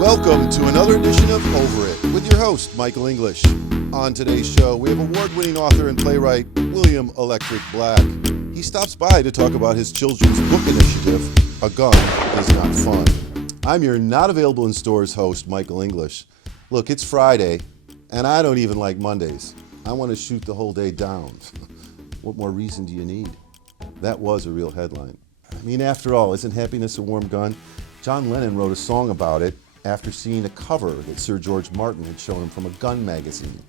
Welcome to another edition of Over It with your host, Michael English. On today's show, we have award-winning author and playwright William Electric Black. He stops by to talk about his children's book initiative, A Gun Is Not Fun. I'm your not available in stores host, Michael English. Look, it's Friday, and I don't even like Mondays. I want to shoot the whole day down. What more reason do you need? That was a real headline. I mean, after all, isn't happiness a warm gun? John Lennon wrote a song about it after seeing a cover that Sir George Martin had shown him from a gun magazine.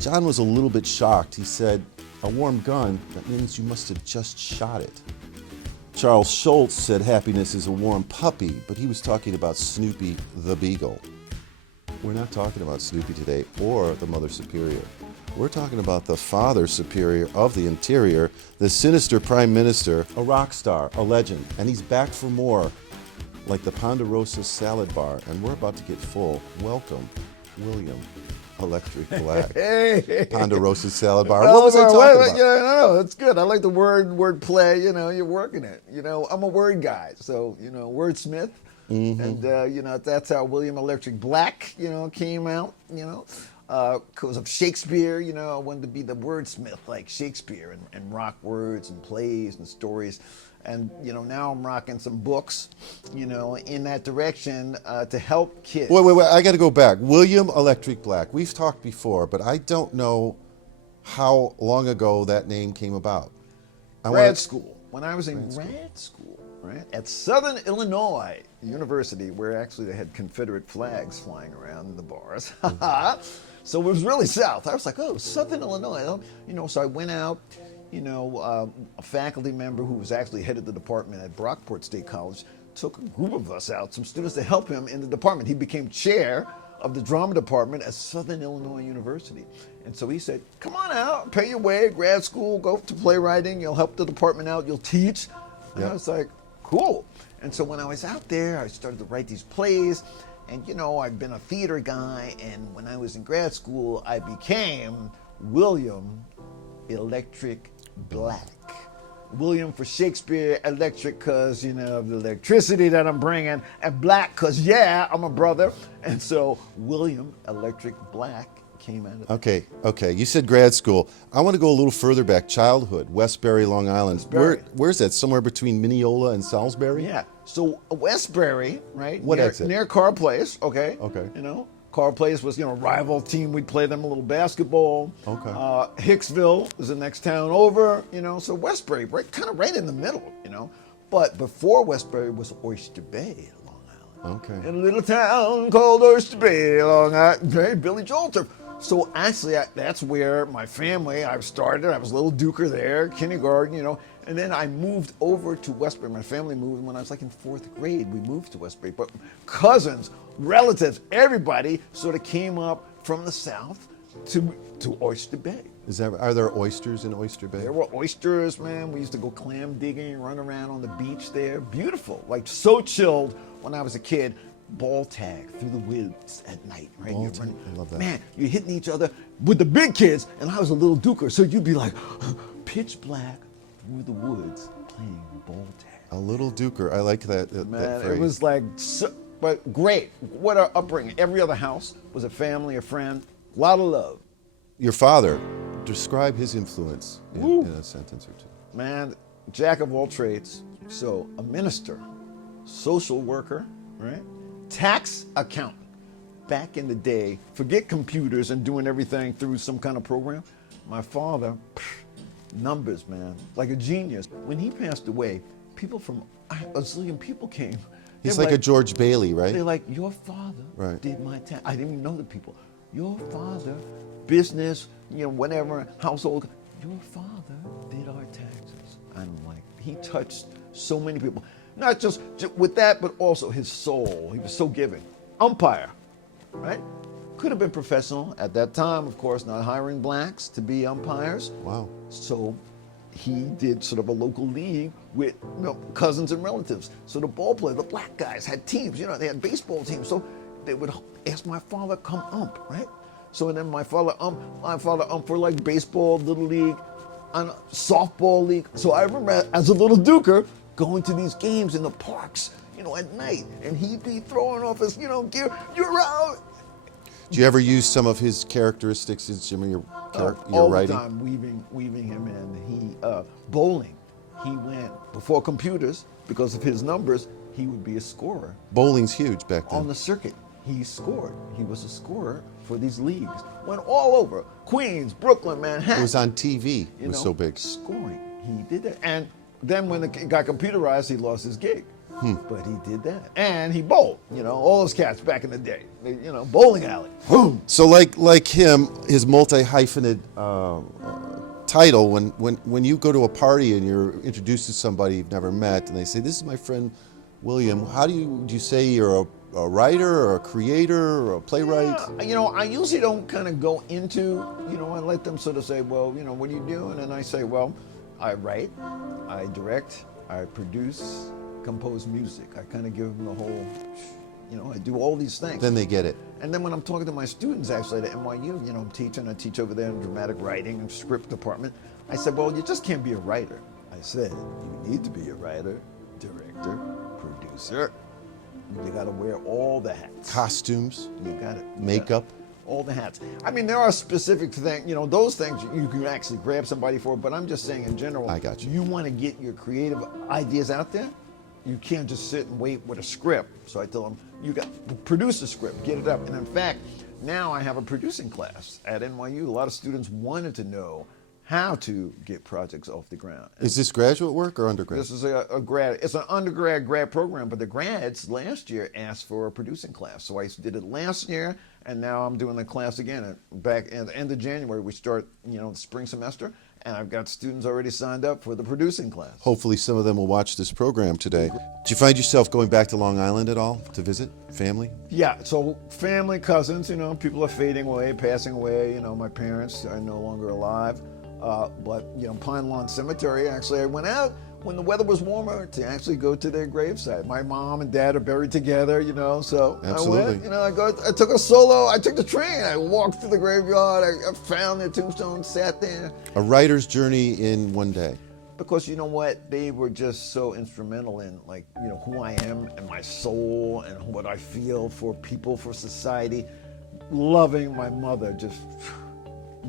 John was a little bit shocked. He said, "A warm gun, that means you must have just shot it." Charles Schulz said happiness is a warm puppy, but he was talking about Snoopy the Beagle. We're not talking about Snoopy today or the Mother Superior. We're talking about the Father Superior of the Interior, the sinister Prime Minister, a rock star, a legend, and he's back for more, like the Ponderosa Salad Bar, and we're about to get full. Welcome, William Electric Black. Hey. Ponderosa Salad Bar. What was I talking about? Yeah, no, that's good. I like the word play. You know, you're working it. You know, I'm a word guy, so wordsmith, and that's how William Electric Black, came out. Because of Shakespeare, I wanted to be the wordsmith like Shakespeare and rock words and plays and stories. And, now I'm rocking some books, in that direction to help kids. Wait, I got to go back. William Electric Black. We've talked before, but I don't know how long ago that name came about. Grad school. When I was in grad school, right, at Southern Illinois University, where actually they had Confederate flags flying around in the bars. So it was really South. I was like, oh, Southern Illinois. So I went out. A faculty member who was actually head of the department at Brockport State College took a group of us out, some students, to help him in the department. He became chair of the drama department at Southern Illinois University. And so he said, come on out, pay your way, grad school, go to playwriting, you'll help the department out, you'll teach. And I was like, cool. And so when I was out there, I started to write these plays. And, I've been a theater guy. And when I was in grad school, I became William Electric Black. William for Shakespeare, electric because, of the electricity that I'm bringing, and black because, I'm a brother. And so William Electric Black came out of that. Okay. You said grad school. I want to go a little further back. Childhood, Westbury, Long Island. Where's that? Somewhere between Mineola and Salisbury? Yeah. So Westbury, right? What exit? Near Carr Place, okay? Okay. Carr Place was, rival team. We'd play them a little basketball. Okay. Hicksville was the next town over, so Westbury, right in the middle, But before Westbury was Oyster Bay, Long Island. Okay. In a little town called Oyster Bay, Long Island. Right? Billy Joel turf. So actually, that's where my family, I started. I was a little duker there, kindergarten, And then I moved over to Westbury. My family moved when I was like in 4th grade. We moved to Westbury. But cousins, relatives, everybody sort of came up from the south to Oyster Bay. Are there oysters in Oyster Bay? There were oysters, man. We used to go clam digging, run around on the beach there. Beautiful. Like so chilled when I was a kid. Ball tag through the woods at night, right? I love that. Man, you're hitting each other with the big kids, and I was a little duker. So you'd be like, pitch black through the woods playing ball tag. A little duker. I like that phrase. It was like, but great. What an upbringing. Every other house was a family, a friend, a lot of love. Your father, describe his influence in a sentence or two. Man, jack of all trades. So a minister, social worker, right? Tax accountant. Back in the day, forget computers and doing everything through some kind of program. My father, numbers, man, like a genius. When he passed away, people from a zillion people came. He's like a George Bailey, right? They're like, your father did my tax. I didn't even know the people. Your father, business, whatever, household. Your father did our taxes. I'm like, he touched so many people. Not just with that, but also his soul. He was so giving. Umpire, right? Could have been professional at that time, of course, not hiring blacks to be umpires. Wow. So he did sort of a local league with cousins and relatives. So the ball players, the black guys had teams, they had baseball teams. So they would ask my father, come ump, right? So then my father umped for like baseball, little league, and softball league. So I remember as a little duker going to these games in the parks, at night, and he'd be throwing off his, gear. You're out. Do you ever use some of his characteristics in some of your All writing? the time, weaving him in. Bowling. He went before computers because of his numbers. He would be a scorer Bowling's huge back then. on the circuit. He scored. He was a scorer for these leagues. Went all over Queens, Brooklyn, Manhattan. It was on TV. It was so big. Scoring. He did that. And then when it got computerized, he lost his gig. But he did that. And he bowled. All those cats back in the day. Bowling alley. Boom. So like him, his multi-hyphenate title, when you go to a party and you're introduced to somebody you've never met and they say, this is my friend William, how do you say you're a writer or a creator or a playwright? I usually don't kind of go into, I let them sort of say, well, what are you doing? And I say, well, I write, I direct, I produce, compose music. I kind of give them the whole, I do all these things. Then they get it. And then when I'm talking to my students actually at NYU, I'm teaching, I teach over there in dramatic writing and script department. I said, well, you just can't be a writer. I said, you need to be a writer, director, producer. You got to wear all the hats. Costumes, You got it. makeup. All the hats. I mean, there are specific things, those things you can actually grab somebody for, but I'm just saying in general, I got you. You want to get your creative ideas out there. You can't just sit and wait with a script. So I tell them, you got to produce a script, get it up. And in fact, now I have a producing class at NYU. A lot of students wanted to know how to get projects off the ground. Is this graduate work or undergrad? This is a grad. It's an grad program, but the grads last year asked for a producing class. So I did it last year, and now I'm doing the class again. Back at the end of January, we start, the spring semester, and I've got students already signed up for the producing class. Hopefully some of them will watch this program today. Did you find yourself going back to Long Island at all to visit family? Yeah, so family, cousins, people are fading away, passing away. My parents are no longer alive. But Pine Lawn Cemetery, actually, I went out when the weather was warmer to actually go to their gravesite. My mom and dad are buried together, so Absolutely. I went, I took the train, I walked through the graveyard, I found their tombstone, sat there. A writer's journey in one day. Because you know what, they were just so instrumental in who I am and my soul and what I feel for people, for society. Loving my mother just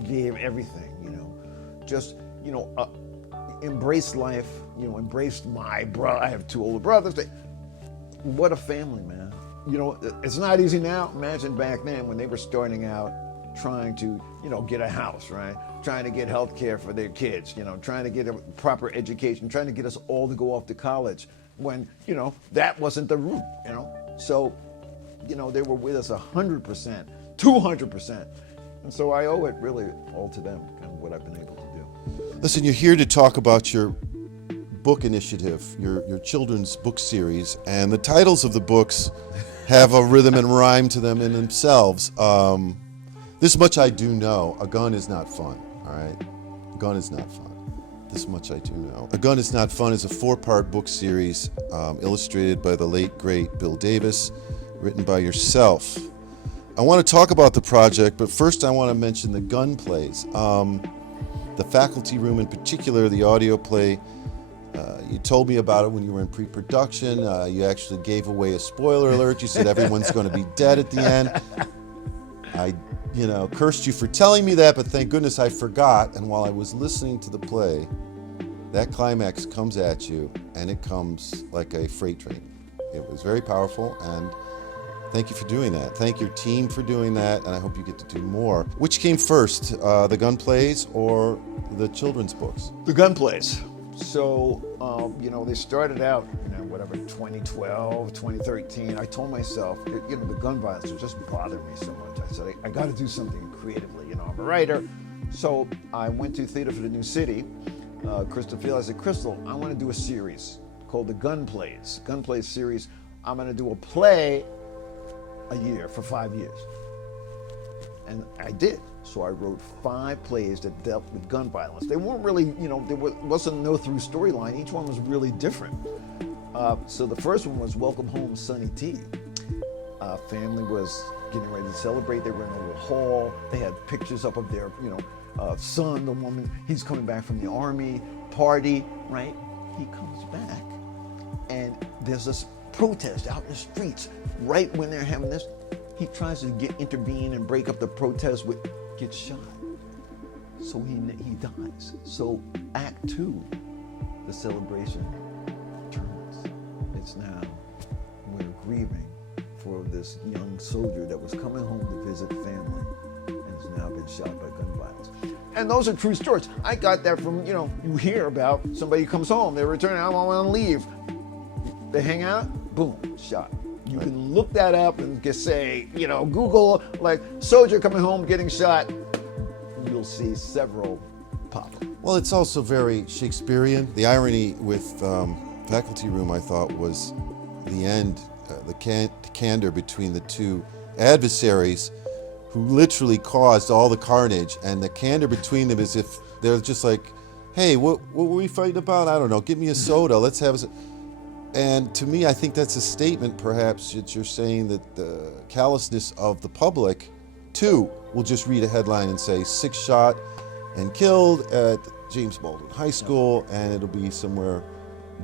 gave everything, just, embraced life, embraced my brother. I have two older brothers. What a family, man. It's not easy now. Imagine back then when they were starting out trying to, get a house, right? Trying to get health care for their kids, trying to get a proper education, trying to get us all to go off to college when, that wasn't the route, So, they were with us 100%, 200%. And so I owe it really all to them, kind of what I've been able to do. Listen, you're here to talk about your book initiative, your children's book series, and the titles of the books have a rhythm and rhyme to them in themselves. This much I do know, a gun is not fun, all right? A gun is not fun. This much I do know. A Gun is Not Fun is a 4-part book series illustrated by the late, great Bill Davis, written by yourself. I want to talk about the project, but first I want to mention the gun plays. The Faculty Room in particular, the audio play, you told me about it when you were in pre-production. You actually gave away a spoiler alert. You said everyone's going to be dead at the end. I, cursed you for telling me that, but thank goodness I forgot. And while I was listening to the play, that climax comes at you, and it comes like a freight train. It was very powerful, and thank you for doing that. Thank your team for doing that, and I hope you get to do more. Which came first, the gun plays or the children's books? The gun plays. So, they started out, 2012, 2013. I told myself, the gun violence was just bothering me so much. I said, I got to do something creatively. I'm a writer. So I went to Theater for the New City. Crystal Field, I said, Crystal, I want to do a series called the Gun Plays. Gun Plays series. I'm going to do a play a year for 5 years. And I did. So I wrote 5 plays that dealt with gun violence. They weren't really, there wasn't no through storyline. Each one was really different. So the first one was Welcome Home, Sonny T. Family was getting ready to celebrate. They were in a little hall. They had pictures up of their, son, the woman. He's coming back from the army, party, right? He comes back, and there's this protest out in the streets right when they're having this. He tries to intervene and break up the protest, gets shot. So he dies. So Act 2, the celebration turns. It's now, we're grieving for this young soldier that was coming home to visit family and has now been shot by gun violence. And those are true stories. I got that from, you hear about somebody comes home, they return, I want to leave. They hang out, boom, shot. You can look that up and just say, Google, like, soldier coming home getting shot. You'll see several pop up. Well, it's also very Shakespearean. The irony with Faculty Room, I thought, was the end, the candor between the two adversaries who literally caused all the carnage, and the candor between them is if they're just like, hey, what were we fighting about? I don't know, give me a soda, let's have a... And to me, I think that's a statement, perhaps, that you're saying that the callousness of the public, too, will just read a headline and say, 6 shot and killed at James Baldwin High School, and it'll be somewhere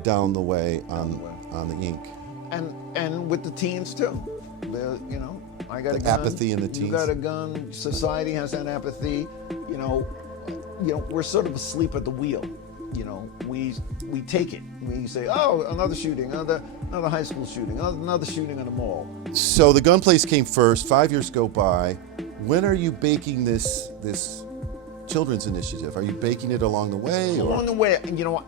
down the way on the ink. And with the teens, too. I got a gun. Apathy in the teens. You got a gun. Society has that apathy. We're sort of asleep at the wheel. We take it. We say, oh, another shooting, another high school shooting, another shooting at a mall. So the gun place came first. 5 years go by. When are you baking this children's initiative? Are you baking it along the way? Along the way,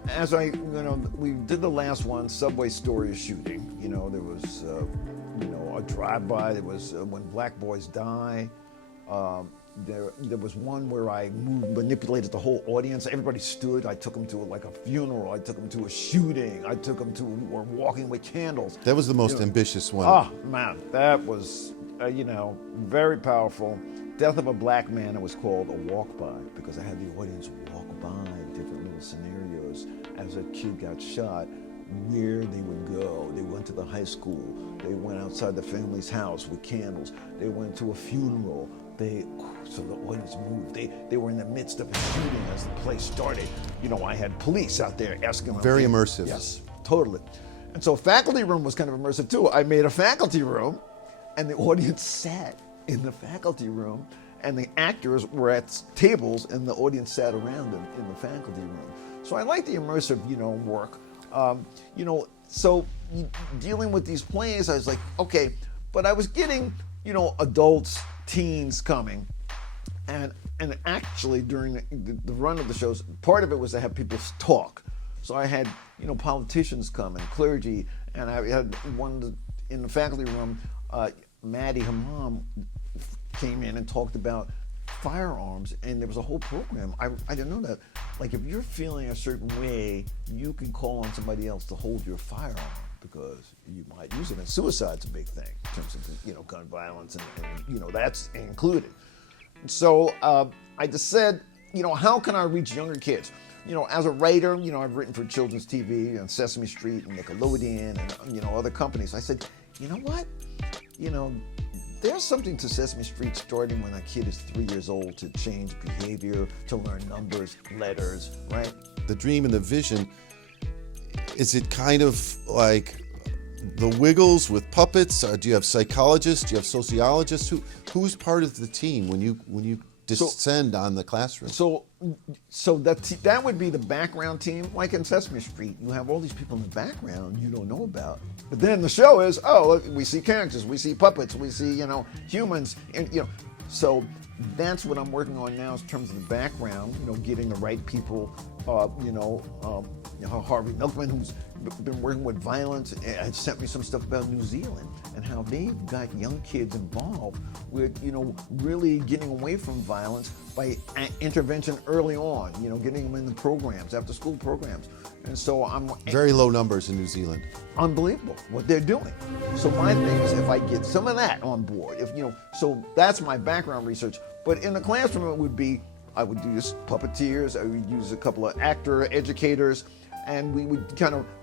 as we did the last one, Subway Story shooting. There was, a drive-by. There was When Black Boys Die. There was one where I manipulated the whole audience. Everybody stood. I took them to a funeral. I took them to a shooting. I took them to walking with candles. That was the most ambitious one. Oh, man, that was, very powerful. Death of a Black Man, it was called A Walk By, because I had the audience walk by different little scenarios as a kid got shot, where they would go. They went to the high school. They went outside the family's house with candles. They went to a funeral. So the audience moved. They were in the midst of a shooting as the play started. I had police out there asking them. Very immersive. Yes, totally. And so Faculty Room was kind of immersive too. I made a faculty room, and the audience sat in the faculty room, and the actors were at tables, and the audience sat around them in the faculty room. So I like the immersive, work. So dealing with these plays, I was like, okay, but I was getting, adults, teens coming, and actually during the run of the shows, part of it was to have people talk. So I had, politicians come and clergy, and I had one in the faculty room, Maddie, her mom, came in and talked about firearms, and there was a whole program. I didn't know that. Like, if you're feeling a certain way, you can call on somebody else to hold your firearm, because you might use it. And suicide's a big thing in terms of, gun violence, and that's included. So I just said, how can I reach younger kids? As a writer, I've written for children's TV and Sesame Street and Nickelodeon and, other companies. I said, you know what? There's something to Sesame Street starting when a kid is 3 years old to change behavior, to learn numbers, letters, right? The dream and the vision, is it kind of like the Wiggles with puppets? Do you have psychologists? Do you have sociologists? Who's part of the team when you descend on the classroom? So that would be the background team. Like in Sesame Street, you have all these people in the background you don't know about. But then the show is, look, we see characters, we see puppets, we see, humans, and, so that's what I'm working on now in terms of the background, getting the right people, Harvey Milkman, who's been working with violence, had sent me some stuff about New Zealand and how they've got young kids involved with, really getting away from violence by intervention early on, getting them in the programs, after school programs. And so I'm... Very low numbers in New Zealand. Unbelievable what they're doing. So my thing is, if I get some of that on board, so that's my background research. But in the classroom, it would be, I would use puppeteers, I would use a couple of actor educators, and we would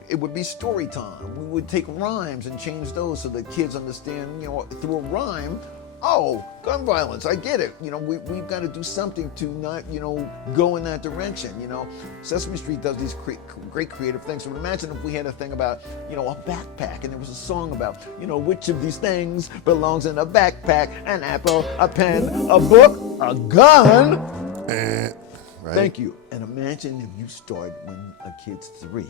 it would be story time. We would take rhymes and change those so that kids understand, through a rhyme, oh, gun violence, I get it. We've got to do something to not, go in that direction. Sesame Street does these great creative things. So imagine if we had a thing about, a backpack, and there was a song about, which of these things belongs in a backpack: an apple, a pen, a book, a gun. Right? Thank you. And imagine if you start when a kid's 3,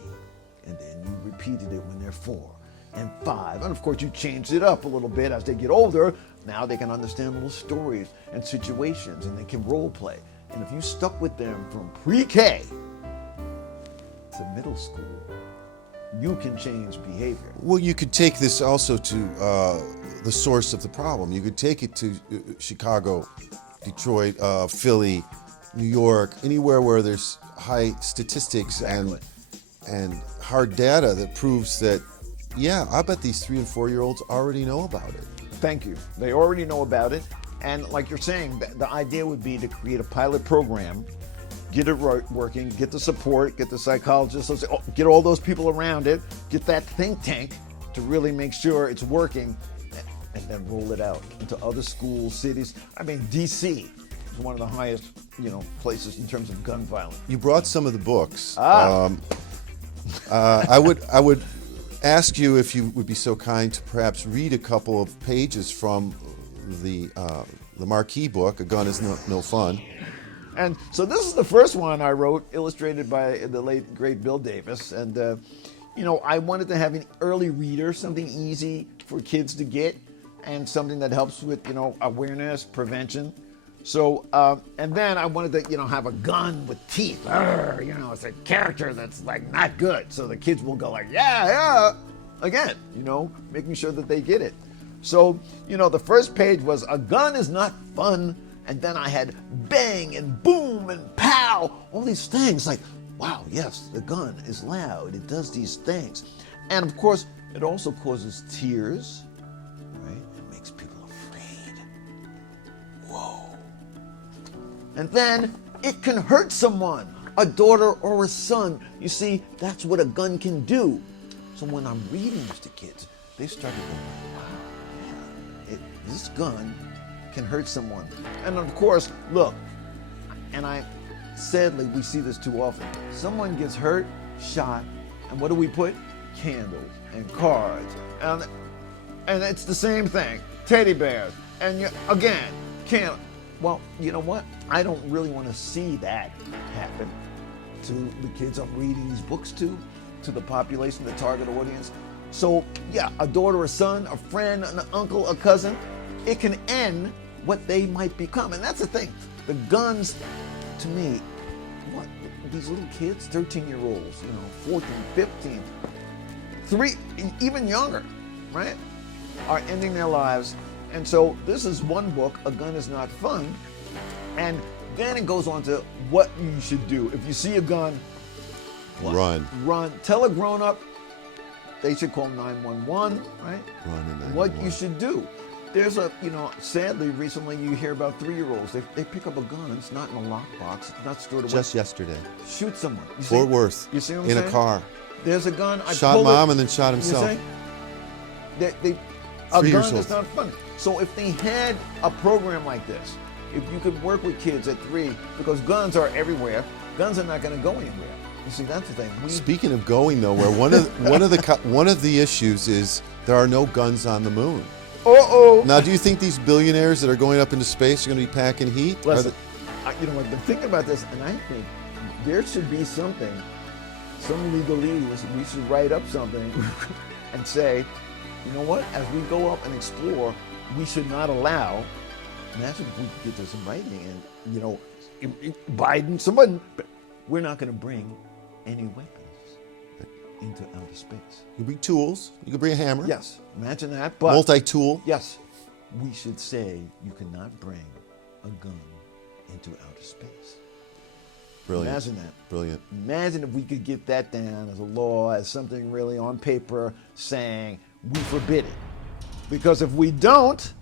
and then you repeated it when they're 4 and 5. And of course, you changed it up a little bit as they get older. Now they can understand little stories and situations, and they can role play. And if you stuck with them from pre-K to middle school, you can change behavior. Well, you could take this also to the source of the problem. You could take it to Chicago, Detroit, Philly, New York, anywhere where there's high statistics and hard data that proves that, yeah, I bet these 3 and 4-year-olds already know about it. Thank you. They already know about it. And like you're saying, the idea would be to create a pilot program, get it working, get the support, get the psychologists, get all those people around it, get that think tank to really make sure it's working, and then roll it out into other schools, cities. I mean, D.C. is one of the highest, places in terms of gun violence. You brought some of the books. I would ask you if you would be so kind to perhaps read a couple of pages from the marquee book, A Gun Is No Fun. And so this is the first one I wrote, illustrated by the late, great Bill Davis. And, I wanted to have an early reader, something easy for kids to get, and something that helps with, awareness, prevention. So, and then I wanted to, have a gun with teeth. It's a character that's like not good. So the kids will go like, yeah, again, making sure that they get it. So, the first page was A Gun Is Not Fun. And then I had bang and boom and pow, all these things like, wow, yes, the gun is loud. It does these things. And of course, it also causes tears, right? It makes people afraid. Whoa. And then it can hurt someone, a daughter or a son. You see, that's what a gun can do. So when I'm reading this to kids, they start to go, wow, yeah, this gun can hurt someone. And of course, look, and sadly, we see this too often. Someone gets hurt, shot, and what do we put? Candles and cards. And it's the same thing. Teddy bears. And again, well, you know what? I don't really want to see that happen to the kids I'm reading these books to the population, the target audience. So yeah, a daughter, a son, a friend, an uncle, a cousin, it can end what they might become. And that's the thing. The guns, to me, what these little kids, 13-year-olds, 14, 15, 3, even younger, right, are ending their lives. And so this is one book, A Gun Is Not Fun. And then it goes on to what you should do. If you see a gun, what? Run. Tell a grown-up they should call 911, right? Run. What you should do. There's sadly, recently you hear about 3-year-olds. They pick up a gun. It's not in a lockbox. It's not stored away. Just yesterday. Shoot someone. Fort Worth. You see what I'm saying? In a car. There's a gun. Shot mom and then shot himself. A 3 gun years old. is not fun. So if they had a program like this, if you could work with kids at 3, because guns are everywhere, guns are not going to go anywhere. You see, that's the thing. Speaking of going nowhere, one of the issues is there are no guns on the moon. Uh-oh. Now, do you think these billionaires that are going up into space are going to be packing heat? Listen, I've been thinking about this, and I think there should be something, some legalese, we should write up something and say, you know what, as we go up and explore, we should not allow, imagine if we could get this in writing, and, Biden, someone, we're not going to bring any weapons into outer space. You bring tools. You could bring a hammer. Yes, imagine that. But multi-tool. Yes, we should say you cannot bring a gun into outer space. Brilliant. Imagine that. Brilliant. Imagine if we could get that down as a law, as something really on paper saying we forbid it. Because if we don't,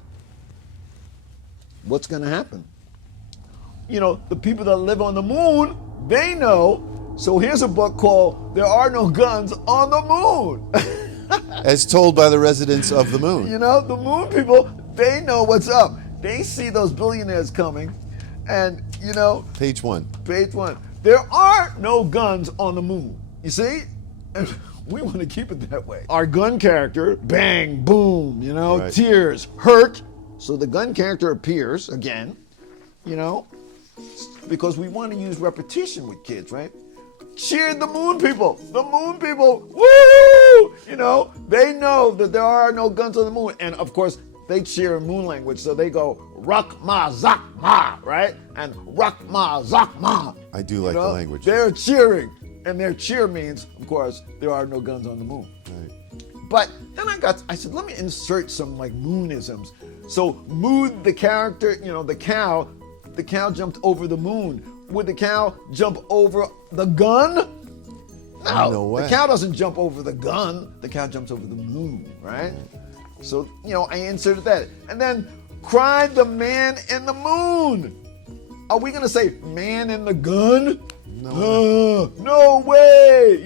what's going to happen? The people that live on the moon, they know. So here's a book called There Are No Guns on the Moon. As told by the residents of the moon. The moon people, they know what's up. they see those billionaires coming, and Page 1. page 1, there are no guns on the moon. You see? And we want to keep it that way. Our gun character, bang, boom, Right. tears, hurt. So the gun character appears again, because we want to use repetition with kids, right? Cheer the moon people. The moon people. Woo! They know that there are no guns on the moon. And of course, they cheer in moon language. So they go, Ruck ma zak ma, right? And Ruck ma zak ma. I do like the language. They're cheering. And their cheer means, of course, there are no guns on the moon. Right. But then I said, let me insert some like moonisms. So mood, the character, the cow jumped over the moon. Would the cow jump over the gun? No way. The cow doesn't jump over the gun. The cow jumps over the moon, right? So, I inserted that. And then cried the man in the moon. Are we going to say man in the gun? No way,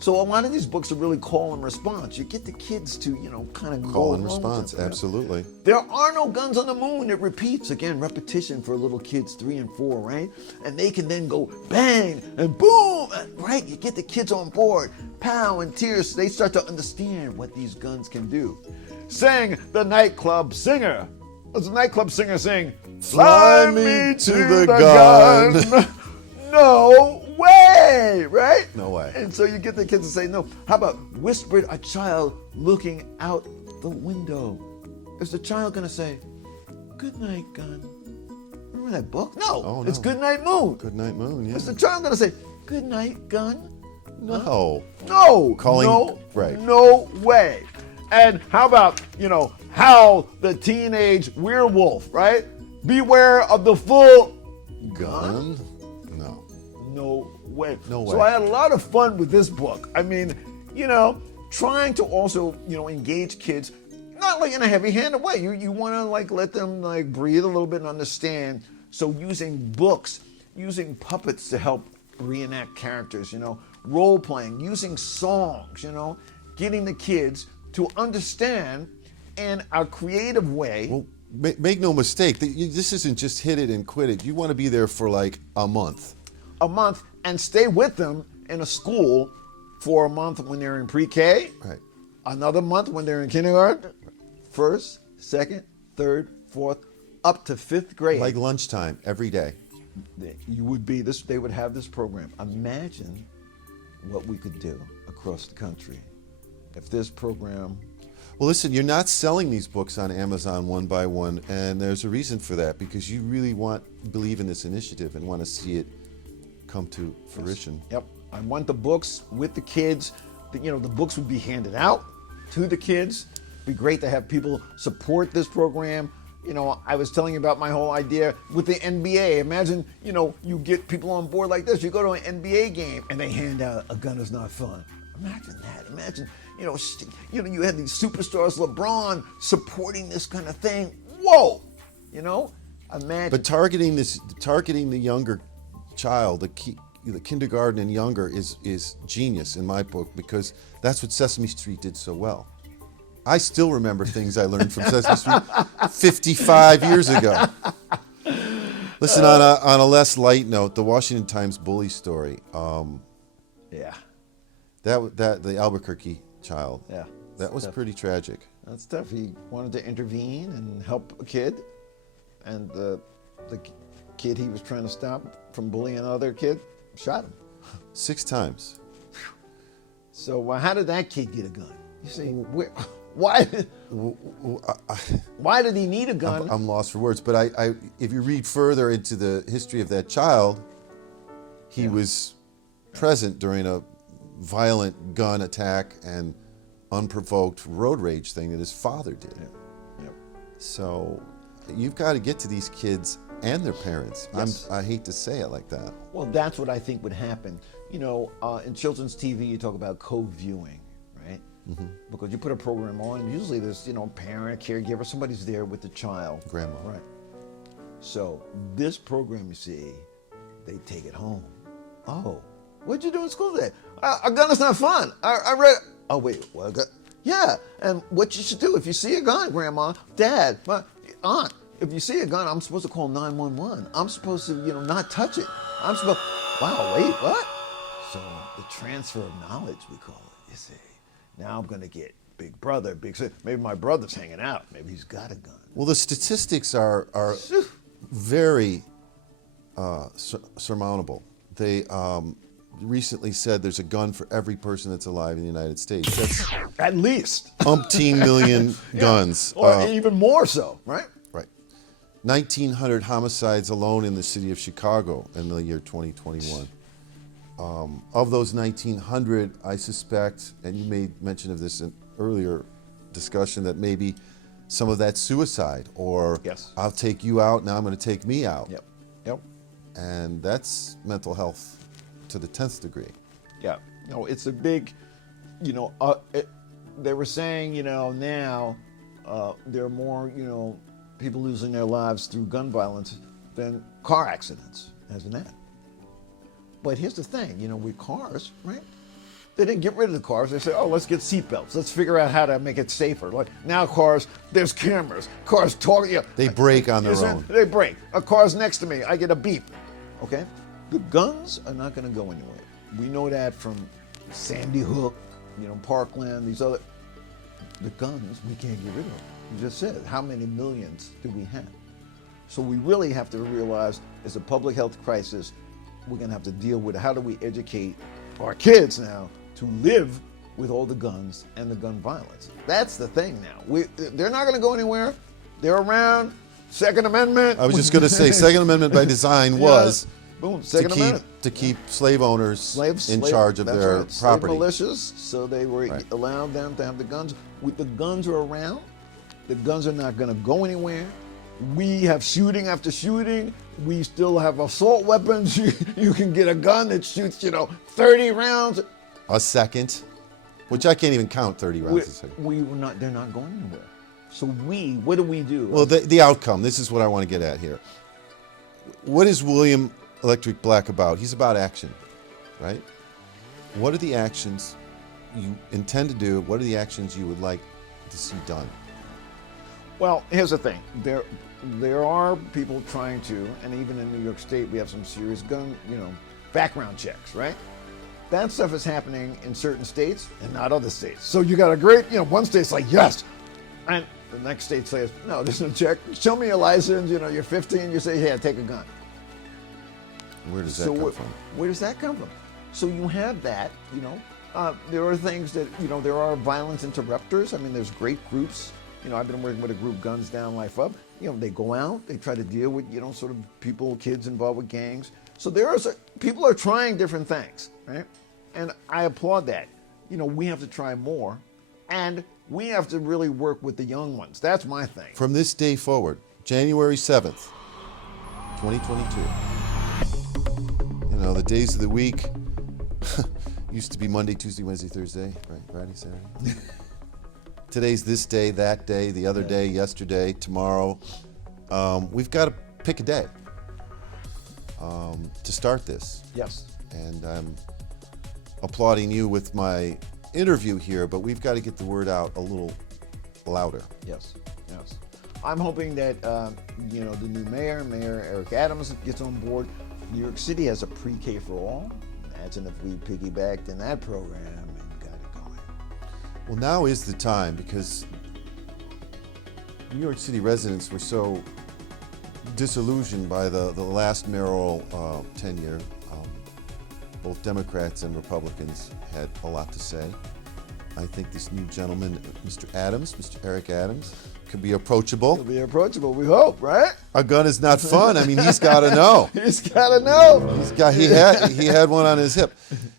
So a lot of these books are really call and response. You get the kids to, kind of Call go and along with response, it, you know? absolutely. There are no guns on the moon. It repeats again, repetition for little kids 3 and 4, right? And they can then go bang and boom, right? You get the kids on board, pow and tears. They start to understand what these guns can do. Sang the nightclub singer. Does the nightclub singer sing? Fly me to the gun." No way, right? No way. And so you get the kids to say no. How about whispered a child looking out the window? Is the child going to say, good night, gun? Remember that book? No, Oh, no. It's good night, moon. Good night, moon, yeah. Is the child going to say, good night, gun? No. No. Calling- no, right. No way. And how about, Howl the teenage werewolf, right? Beware of the full gun? No. No way. No way. So I had a lot of fun with this book. I mean, trying to also, engage kids, not like in a heavy-handed way. You want to let them breathe a little bit and understand. So using books, using puppets to help reenact characters, role playing, using songs, getting the kids to understand in a creative way. Well, make no mistake, this isn't just hit it and quit it. You want to be there for a month. A month and stay with them in a school for a month when they're in pre-K, Right. another month when they're in kindergarten, first, second, third, fourth, up to fifth grade. Like lunchtime every day. They would have this program. Imagine what we could do across the country if this program. Well, listen, you're not selling these books on Amazon one by one, and there's a reason for that, because you really believe in this initiative and want to see it come to fruition. Yep. I want the books with the kids. The books would be handed out to the kids. It'd be great to have people support this program. I was telling you about my whole idea with the NBA. Imagine, you get people on board like this. You go to an NBA game and they hand out a gun is not fun. Imagine that. Imagine, you had these superstars, LeBron, supporting this kind of thing. Whoa! Imagine. But targeting the younger child, the kindergarten and younger, is genius in my book, because that's what Sesame Street did so well. I still remember things I learned from Sesame Street 55 years ago. Listen, on a less light note, the Washington Times bully story. Yeah. That the Albuquerque child. Yeah. That was pretty tragic. That's tough. He wanted to intervene and help a kid, and the kid he was trying to stop from bullying another kid shot him. 6 times. So how did that kid get a gun? You see, why did he need a gun? I'm lost for words, but I if you read further into the history of that child, he was present during a violent gun attack and unprovoked road rage thing that his father did. Yep. So you've got to get to these kids and their parents. Yes. I hate to say it like that. Well, that's what I think would happen. In children's TV, you talk about co-viewing, right? Mm-hmm. Because you put a program on, usually there's, parent, caregiver, somebody's there with the child. Grandma. Right. So this program, you see, they take it home. Oh, what'd you do in school today? A gun is not fun. I read. Oh, wait, what? Yeah, and what you should do if you see a gun, Grandma, Dad, Aunt, if you see a gun, I'm supposed to call 911. I'm supposed to, not touch it. I'm supposed, wow, wait, what? So the transfer of knowledge, we call it, you see. Now I'm going to get big brother, big sister. Maybe my brother's hanging out. Maybe he's got a gun. Well, the statistics are very surmountable. They recently said there's a gun for every person that's alive in the United States. That's At least. umpteen million guns. Or even more so, right? Right. 1,900 homicides alone in the city of Chicago in the year 2021. Of those 1,900, I suspect, and you made mention of this in earlier discussion, that maybe some of that's suicide, or Yes. I'll take you out, now I'm going to take me out. Yep. And that's mental health to the 10th degree. Yeah. No, it's a big, they were saying, now there are more, people losing their lives through gun violence than car accidents, hasn't that? But here's the thing, with cars, right? They didn't get rid of the cars. They said, oh, let's get seatbelts. Let's figure out how to make it safer. Like now cars, there's cameras. Cars talk. They brake on their own. They brake. A car's next to me. I get a beep. Okay? The guns are not going to go anywhere. We know that from Sandy Hook, Parkland, these other. The guns, we can't get rid of them. You just said, how many millions do we have? So we really have to realize it's a public health crisis. We're going to have to deal with how do we educate our kids now to live with all the guns and the gun violence. That's the thing now. They're not going to go anywhere. They're around. Second Amendment. I was just going to say, Second Amendment by design was boom, Second Amendment. to keep slave owners in charge of that's their right, slave property. militias, so they were allowed them to have the guns. With the guns are around, the guns are not going to go anywhere. We have shooting after shooting. We still have assault weapons. You can get a gun that shoots, 30 rounds a second, which I can't even count 30 rounds a second. They're not going anywhere. So what do we do? Well, the outcome, this is what I want to get at here. What is William Electric Black about? He's about action, right? What are the actions you intend to do? What are the actions you would like to see done? Well, here's the thing. There are people trying to, and even in New York State, we have some serious gun, background checks, right? That stuff is happening in certain states and not other states. So you got a great, one state's like, yes. And the next state says, no, there's no check. Show me your license. You're 15. You say, yeah, take a gun. Where does that come from? Where does that come from? So you have that, there are things that, there are violence interrupters. I mean, there's great groups. I've been working with a group, Guns Down, Life Up. They go out, they try to deal with, sort of people, kids involved with gangs. So people are trying different things, right? And I applaud that. We have to try more, and we have to really work with the young ones. That's my thing. From this day forward, January 7th, 2022, the days of the week used to be Monday, Tuesday, Wednesday, Thursday, right? Friday, Saturday. Today's this day, that day, the other day, yesterday, tomorrow. We've got to pick a day to start this. Yes. And I'm applauding you with my interview here, but we've got to get the word out a little louder. Yes. I'm hoping that, the new mayor, Mayor Eric Adams, gets on board. New York City has a pre-K for all. Imagine if we piggybacked in that program and got it going. Well, now is the time, because New York City residents were so disillusioned by the last mayoral tenure. Both Democrats and Republicans had a lot to say. I think this new gentleman, Mr. Eric Adams, could be approachable. He'll be approachable, we hope, right? A gun is not fun. I mean, he's got to know. He's got to know. He had one on his hip.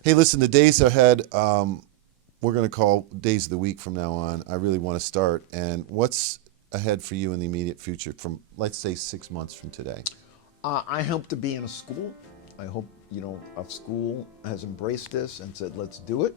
Hey, listen, the days ahead, we're going to call days of the week from now on. I really want to start. And what's ahead for you in the immediate future from, let's say, 6 months from today? I hope to be in a school. I hope, a school has embraced this and said, let's do it.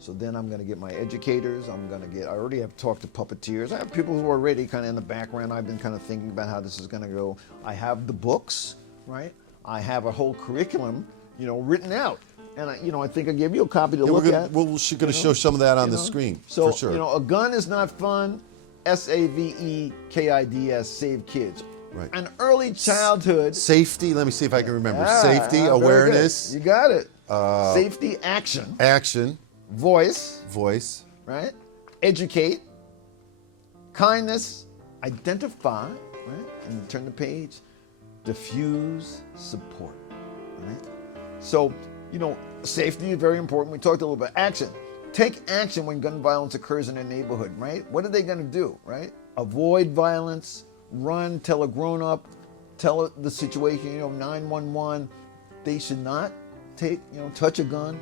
So then I'm going to get my educators. I already have talked to puppeteers. I have people who are already kind of in the background. I've been kind of thinking about how this is going to go. I have the books, right? I have a whole curriculum, written out. And I think I gave you a copy to look at. We're going to show some of that on the screen, So, for sure. A gun is not fun. SAVEKIDS, Save Kids. Right. An early childhood. Safety. Let me see if I can remember. Ah, Safety, very awareness, good. You got it. Safety, action, action, voice, voice, right? Educate, kindness, identify, right? And turn the page. Diffuse, support, right? So, safety is very important. We talked a little bit. Action. Take action when gun violence occurs in a neighborhood, right? What are they going to do, right? Avoid violence, run, tell a grown-up, tell the situation, 911. They should not touch a gun,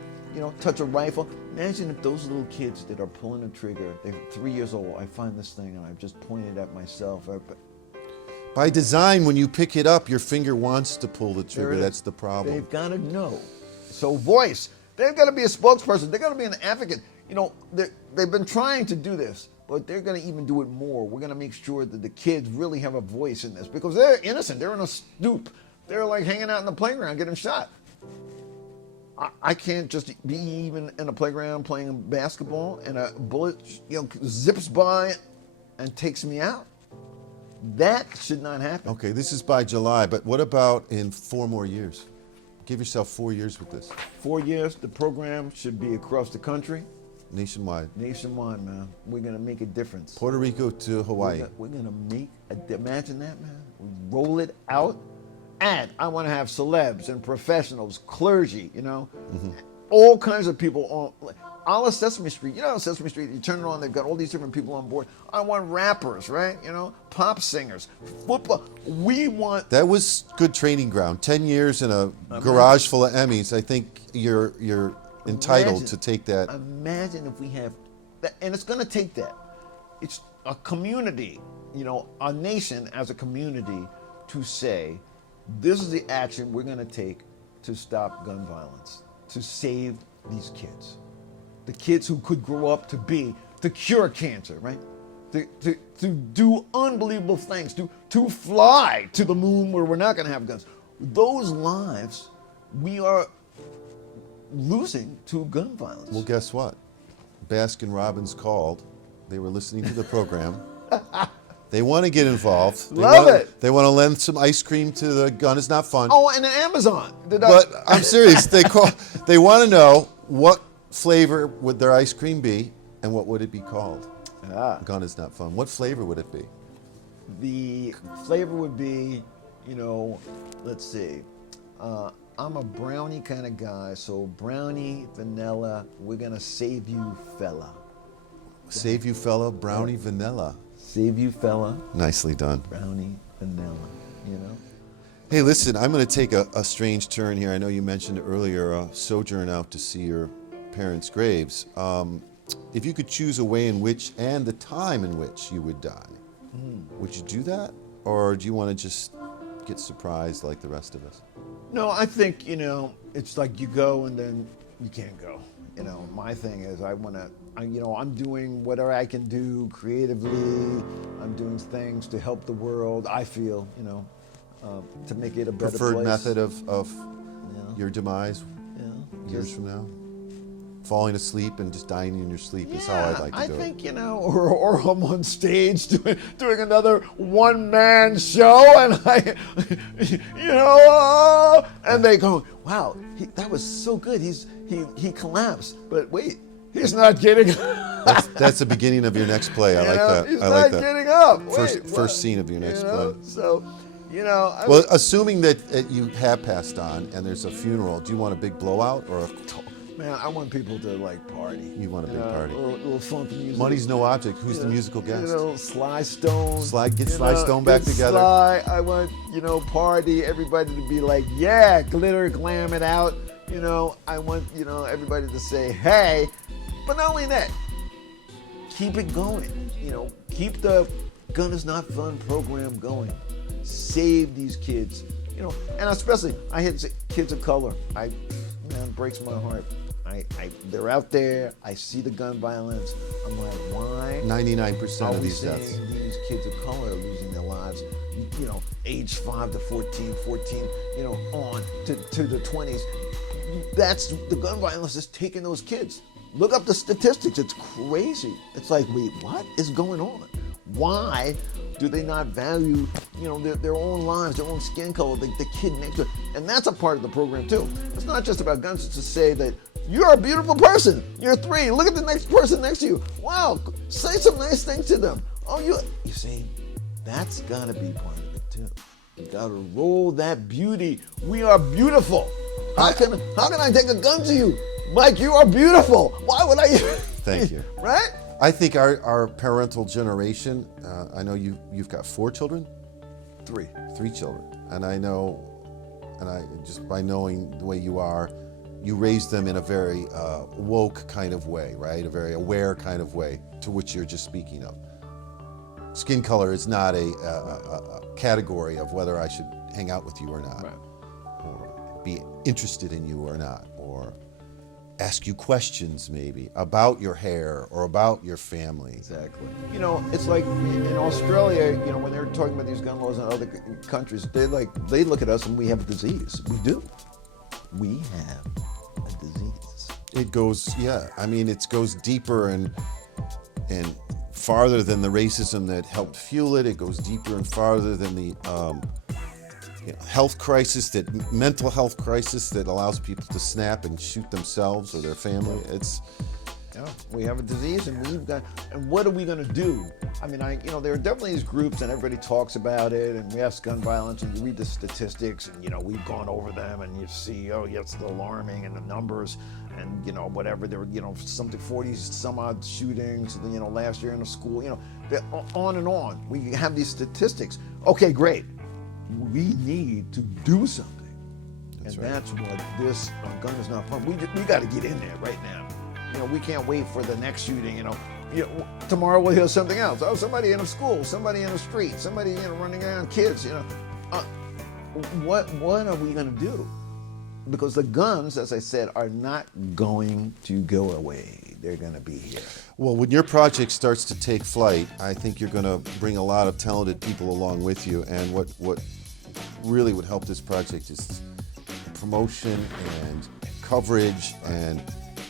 touch a rifle. Imagine if those little kids that are pulling the trigger, they're 3 years old, I find this thing and I've just pointed at myself. By design, when you pick it up, your finger wants to pull the There trigger. it is. That's the problem. They've got to know. So voice, they've got to be a spokesperson. They've got to be an advocate. They've been trying to do this, but they're going to even do it more. We're going to make sure that the kids really have a voice in this because they're innocent. They're in a stoop. They're like hanging out in the playground getting shot. I can't just be even in a playground playing basketball and a bullet zips by and takes me out. That should not happen. Okay, this is by July, but what about in 4 more years? Give yourself 4 years with this. 4 years, the program should be across the country. Nationwide. Nationwide, man. We're going to make a difference. Puerto Rico to Hawaii. We're going to make imagine that, man. Roll it out. And I want to have celebs and professionals, clergy, all kinds of people on, a la Sesame Street. Sesame Street, you turn it on, they've got all these different people on board. I want rappers, right? Pop singers, football. We want. That was good training ground. 10 years in a garage full of Emmys. I think you're entitled to take that. Imagine if we have that, and it's going to take that. It's a community, a nation as a community to say, this is the action we're going to take to stop gun violence, to save these kids. The kids who could grow up to cure cancer, right? To do unbelievable things, to fly to the moon where we're not going to have guns. Those lives we are losing to gun violence. Well, guess what? Baskin Robbins called. They were listening to the program. They want to get involved. Love it. They want to lend some ice cream to the Gun Is Not Fun. Oh, and an Amazon. But I'm serious. They want to know what flavor would their ice cream be and what would it be called? Gun Is Not Fun. What flavor would it be? The flavor would be, let's see. I'm a brownie kind of guy, so brownie, vanilla, we're going to save you, fella. Save you, fella, brownie, vanilla. Save you, fella. Nicely done. Brownie, vanilla, Hey, listen, I'm going to take a strange turn here. I know you mentioned earlier a sojourn out to see your parents' graves. If you could choose a way in which and the time in which you would die, would you do that? Or do you want to just get surprised like the rest of us? No, I think, it's like you go and then you can't go. My thing is I'm doing whatever I can do creatively. I'm doing things to help the world, I feel, to make it a better Preferred place. method of your demise years from now? Falling asleep and just dying in your sleep is how I'd like to do it. I think, or I'm on stage doing another one-man show and and they go, wow, that was so good. He collapsed, but wait, he's not getting up. That's the beginning of your next play. I like that. He's I like not that. getting up. First scene of your next play. So, Well, assuming that you have passed on and there's a funeral, do you want a big blowout or a... Man, I want people to party. You want a big party. A little funky music. Money's no object. Who's the musical guest? Sly Stone. Get Sly Stone back together. Sly, I want, party, everybody to be like, yeah, glitter, glam it out. I want, everybody to say, hey. But not only that, keep it going. Keep the Gun Is Not Fun program going. Save these kids. And especially, I hit kids of color. Man, it breaks my heart. They're out there. I see the gun violence. I'm like, why? 99% of these deaths. These kids of color are losing their lives. Age 5 to 14, on to the 20s. That's the gun violence is taking those kids. Look up the statistics. It's crazy. It's like, wait, what is going on? Why do they not value, their own lives, their own skin color, the kid next to it? And that's a part of the program too. It's not just about guns. It's to say that you're a beautiful person. You're 3. Look at the next person next to you. Wow, say some nice things to them. Oh, you see, that's gotta be part of it too. You gotta roll that beauty. We are beautiful. How can I take a gun to you? Mike, you are beautiful. Why would I? Thank you. Right? I think our parental generation, I know you've got 4 children? 3. 3 children. And I know, just by knowing the way you are, you raised them in a very woke kind of way, right? A very aware kind of way, to which you're just speaking of. Skin color is not a category of whether I should hang out with you or not, Right. or be interested in you or not, or ask you questions maybe about your hair or about your family. Exactly. It's like in Australia, when they're talking about these gun laws in other countries, they look at us and we have a disease. We do. We have a disease. It goes, it goes deeper and farther than the racism that helped fuel it. It goes deeper and farther than the health crisis, that mental health crisis that allows people to snap and shoot themselves or their family. We have a disease, and what are we going to do? There are definitely these groups, and everybody talks about it, and we have gun violence, and you read the statistics, and we've gone over them, and you see, it's alarming, and the numbers, and whatever. There were something 40 some odd shootings, last year in a school. On and on. We have these statistics. Okay, great. We need to do something. That's what this gun is not fun. We got to get in there right now. We can't wait for the next shooting. Tomorrow we'll hear something else. Oh, somebody in a school, somebody in the street, somebody running around, kids. What are we going to do? Because the guns, as I said, are not going to go away. They're going to be here. Well, when your project starts to take flight, I think you're going to bring a lot of talented people along with you. And what really would help this project is promotion and coverage and,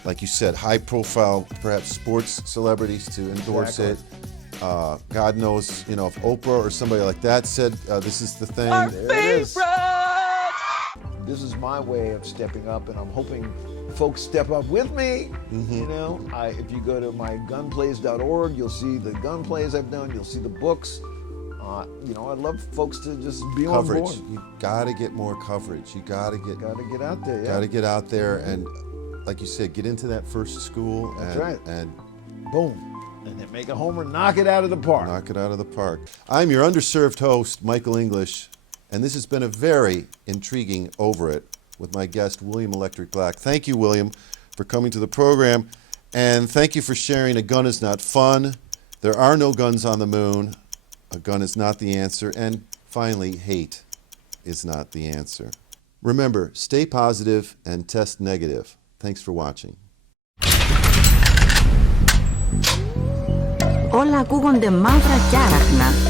like you said, high-profile, perhaps sports celebrities to endorse it. God knows, if Oprah or somebody like that said, this is the thing. Our there favorite! This is my way of stepping up, and I'm hoping folks step up with me. Mm-hmm. If you go to mygunplays.org, you'll see the gun plays I've done. You'll see the books. I'd love folks to just be coverage. on board. You got to get more coverage. You got to get out there. Got to get out there, and like you said, get into that first school. That's and, right. And boom. And then make a homer, knock it out of the park. Knock it out of the park. I'm your underserved host, Michael English, and this has been a very intriguing Over It with my guest, William Electric Black. Thank you, William, for coming to the program, and thank you for sharing A Gun Is Not Fun. There are no guns on the moon. A gun is not the answer. And finally, hate is not the answer. Remember, stay positive and test negative. Thanks for watching. Όλα ακούγονται μαύρα και άραχνα.